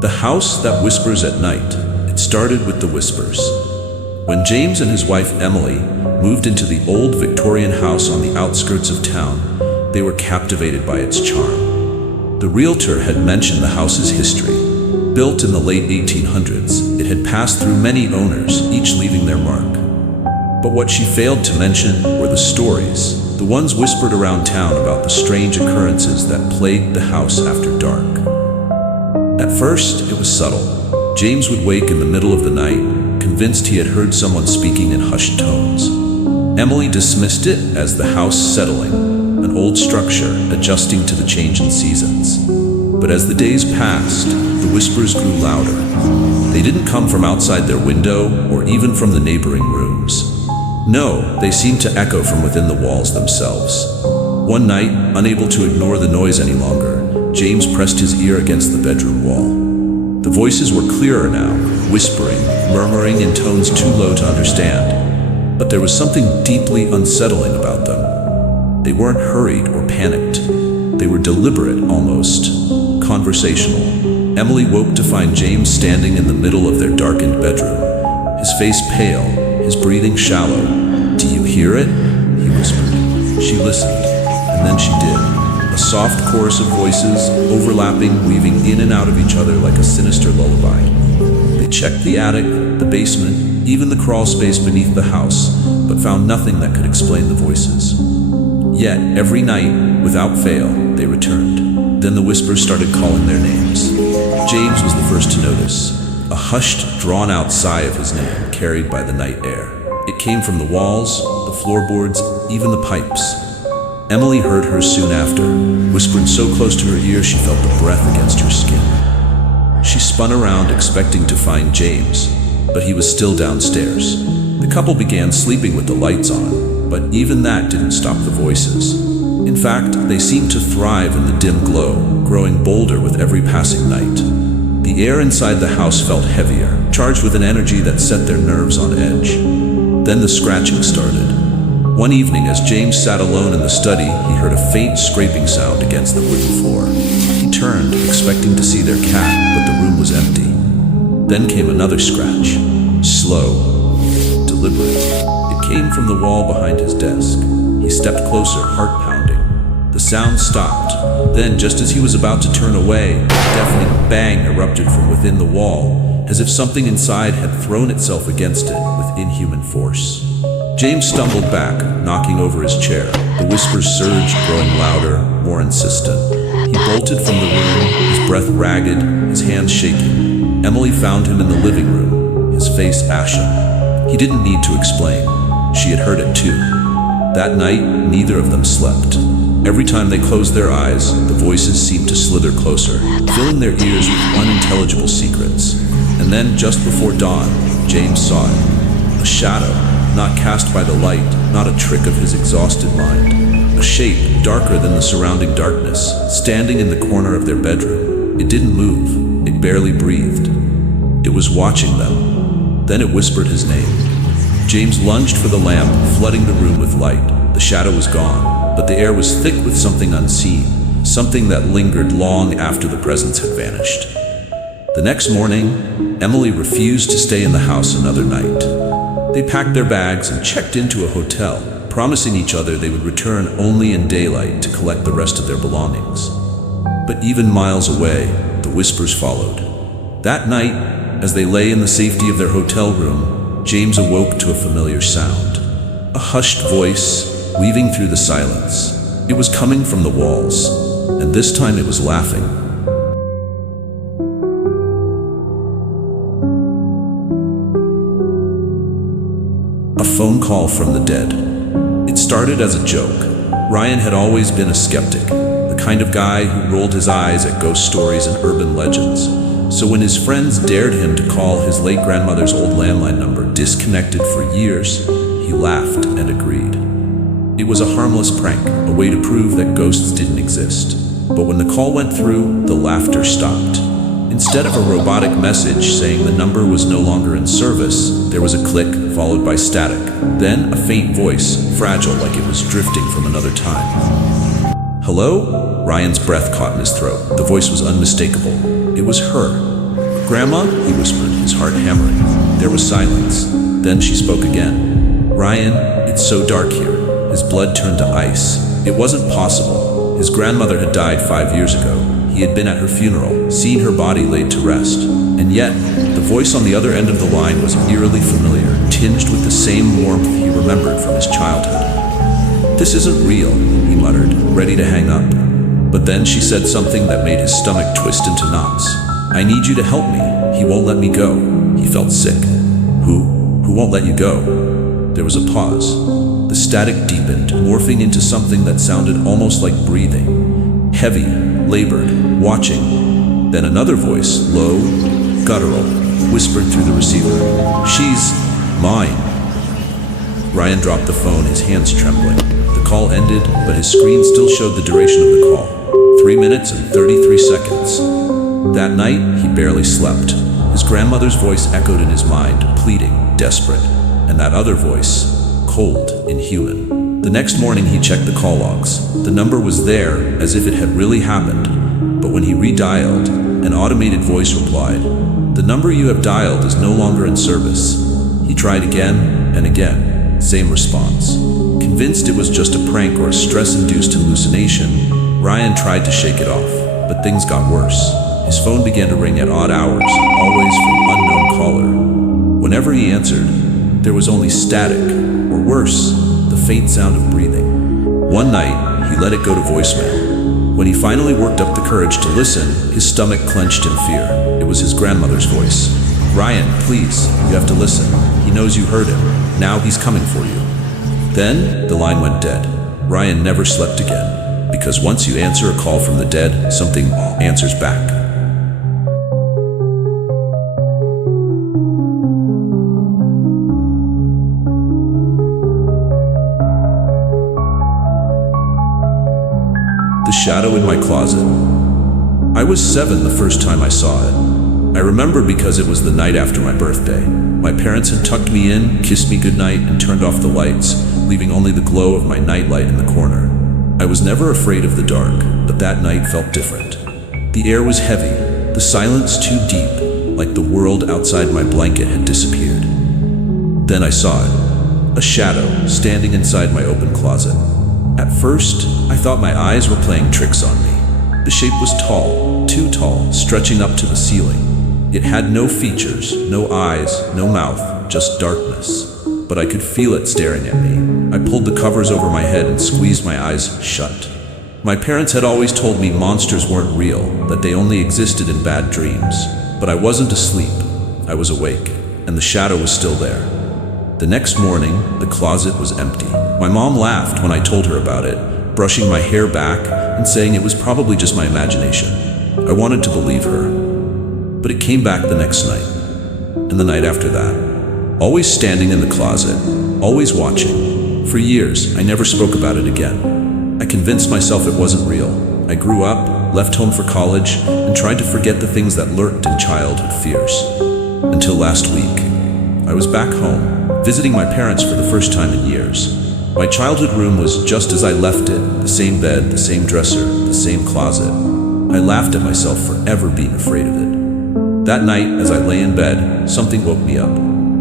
The house that whispers at night. It started with the whispers. When James and his wife Emily moved into the old Victorian house on the outskirts of town, they were captivated by its charm. The realtor had mentioned the house's history. Built in the late 1800s, it had passed through many owners, each leaving their mark. But what she failed to mention were the stories, the ones whispered around town about the strange occurrences that plagued the house after dark. At first, it was subtle. James would wake in the middle of the night, convinced he had heard someone speaking in hushed tones. Emily dismissed it as the house settling, an old structure adjusting to the change in seasons. But as the days passed, the whispers grew louder. They didn't come from outside their window or even from the neighboring rooms. No, they seemed to echo from within the walls themselves. One night, unable to ignore the noise any longer, James pressed his ear against the bedroom wall. The voices were clearer now, whispering, murmuring in tones too low to understand. But there was something deeply unsettling about them. They weren't hurried or panicked. They were deliberate, almost conversational. Emily woke to find James standing in the middle of their darkened bedroom, his face pale, his breathing shallow. "Do you hear it?" he whispered. She listened, and then she did. A soft chorus of voices, overlapping, weaving in and out of each other like a sinister lullaby. They checked the attic, the basement, even the crawl space beneath the house, but found nothing that could explain the voices. Yet, every night, without fail, they returned. Then the whispers started calling their names. James was the first to notice. A hushed, drawn-out sigh of his name carried by the night air. It came from the walls, the floorboards, even the pipes. Emily heard hers soon after, whispering so close to her ear she felt the breath against her skin. She spun around expecting to find James, but he was still downstairs. The couple began sleeping with the lights on, but even that didn't stop the voices. In fact, they seemed to thrive in the dim glow, growing bolder with every passing night. The air inside the house felt heavier, charged with an energy that set their nerves on edge. Then the scratching started. One evening, as James sat alone in the study, he heard a faint scraping sound against the wooden floor. He turned, expecting to see their cat, but the room was empty. Then came another scratch, slow, deliberate. It came from the wall behind his desk. He stepped closer, heart pounding. The sound stopped. Then, just as he was about to turn away, a deafening bang erupted from within the wall, as if something inside had thrown itself against it with inhuman force. James stumbled back, knocking over his chair. The whispers surged, growing louder, more insistent. He bolted from the room, his breath ragged, his hands shaking. Emily found him in the living room, his face ashen. He didn't need to explain. She had heard it too. That night, neither of them slept. Every time they closed their eyes, the voices seemed to slither closer, filling their ears with unintelligible secrets. And then, just before dawn, James saw it. A shadow, not cast by the light, not a trick of his exhausted mind. A shape, darker than the surrounding darkness, standing in the corner of their bedroom. It didn't move. It barely breathed. It was watching them. Then it whispered his name. James lunged for the lamp, flooding the room with light. The shadow was gone, but the air was thick with something unseen, something that lingered long after the presence had vanished. The next morning, Emily refused to stay in the house another night. They packed their bags and checked into a hotel, promising each other they would return only in daylight to collect the rest of their belongings. But even miles away, the whispers followed. That night, as they lay in the safety of their hotel room, James awoke to a familiar sound. A hushed voice, weaving through the silence. It was coming from the walls, and this time it was laughing. A phone call from the dead. It started as a joke. Ryan had always been a skeptic, the kind of guy who rolled his eyes at ghost stories and urban legends. So when his friends dared him to call his late grandmother's old landline number, disconnected for years, he laughed and agreed. It was a harmless prank, a way to prove that ghosts didn't exist. But when the call went through, the laughter stopped. Instead of a robotic message saying the number was no longer in service, there was a click followed by static. Then a faint voice, fragile like it was drifting from another time. "Hello?" Ryan's breath caught in his throat. The voice was unmistakable. It was her, "Grandma?" he whispered, his heart hammering. There was silence. Then she spoke again. "Ryan, it's so dark here." His blood turned to ice. It wasn't possible. His grandmother had died 5 years ago. He had been at her funeral, seen her body laid to rest. And yet, the voice on the other end of the line was eerily familiar, tinged with the same warmth he remembered from his childhood. "This isn't real," he muttered, ready to hang up. But then she said something that made his stomach twist into knots. "I need you to help me. He won't let me go." He felt sick. Who won't let you go?" There was a pause. The static deepened, morphing into something that sounded almost like breathing. Heavy, labored, watching. Then another voice, low, guttural, whispered through the receiver. "She's mine." Ryan dropped the phone, his hands trembling. The call ended, but his screen still showed the duration of the call. 3 minutes and 33 seconds. That night, he barely slept. His grandmother's voice echoed in his mind, pleading, desperate. And that other voice, cold, inhuman. The next morning, he checked the call logs. The number was there, as if it had really happened. But when he redialed, an automated voice replied, "The number you have dialed is no longer in service." He tried again and again. Same response. Convinced it was just a prank or a stress-induced hallucination, Ryan tried to shake it off, but things got worse. His phone began to ring at odd hours, always from unknown caller. Whenever he answered, there was only static, or worse, the faint sound of breathing. One night, he let it go to voicemail. When he finally worked up the courage to listen, his stomach clenched in fear. It was his grandmother's voice. "Ryan, please, you have to listen. He knows you heard him. Now he's coming for you." Then, the line went dead. Ryan never slept again, because once you answer a call from the dead, something answers back. The shadow in my closet. I was 7 the first time I saw it. I remember because it was the night after my birthday. My parents had tucked me in, kissed me goodnight, and turned off the lights, leaving only the glow of my nightlight in the corner. I was never afraid of the dark, but that night felt different. The air was heavy, the silence too deep, like the world outside my blanket had disappeared. Then I saw it, a shadow standing inside my open closet. At first, I thought my eyes were playing tricks on me. The shape was tall, too tall, stretching up to the ceiling. It had no features, no eyes, no mouth, just darkness. But I could feel it staring at me. I pulled the covers over my head and squeezed my eyes shut. My parents had always told me monsters weren't real, that they only existed in bad dreams. But I wasn't asleep. I was awake, and the shadow was still there. The next morning, the closet was empty. My mom laughed when I told her about it, brushing my hair back and saying it was probably just my imagination. I wanted to believe her. But it came back the next night, and the night after that. Always standing in the closet, always watching. For years, I never spoke about it again. I convinced myself it wasn't real. I grew up, left home for college, and tried to forget the things that lurked in childhood fears. Until last week, I was back home, visiting my parents for the first time in years. My childhood room was just as I left it, the same bed, the same dresser, the same closet. I laughed at myself for ever being afraid of it. That night, as I lay in bed, something woke me up.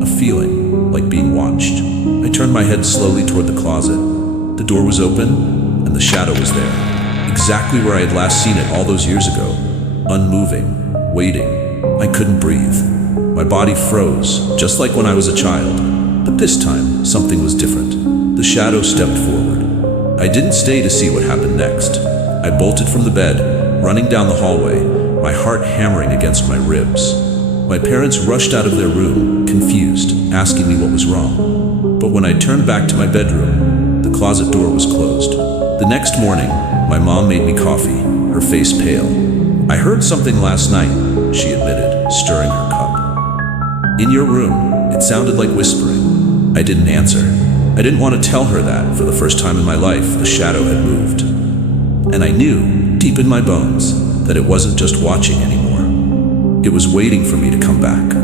A feeling, like being watched. I turned my head slowly toward the closet. The door was open, and the shadow was there. Exactly where I had last seen it all those years ago. Unmoving, waiting. I couldn't breathe. My body froze, just like when I was a child. But this time, something was different. The shadow stepped forward. I didn't stay to see what happened next. I bolted from the bed, running down the hallway, my heart hammering against my ribs. My parents rushed out of their room, confused, asking me what was wrong. But when I turned back to my bedroom, the closet door was closed. The next morning, my mom made me coffee, her face pale. "I heard something last night," she admitted, stirring her cup. "In your room," it sounded like whispering. I didn't answer. I didn't want to tell her that, for the first time in my life, the shadow had moved. And I knew, deep in my bones, that it wasn't just watching anymore. It was waiting for me to come back.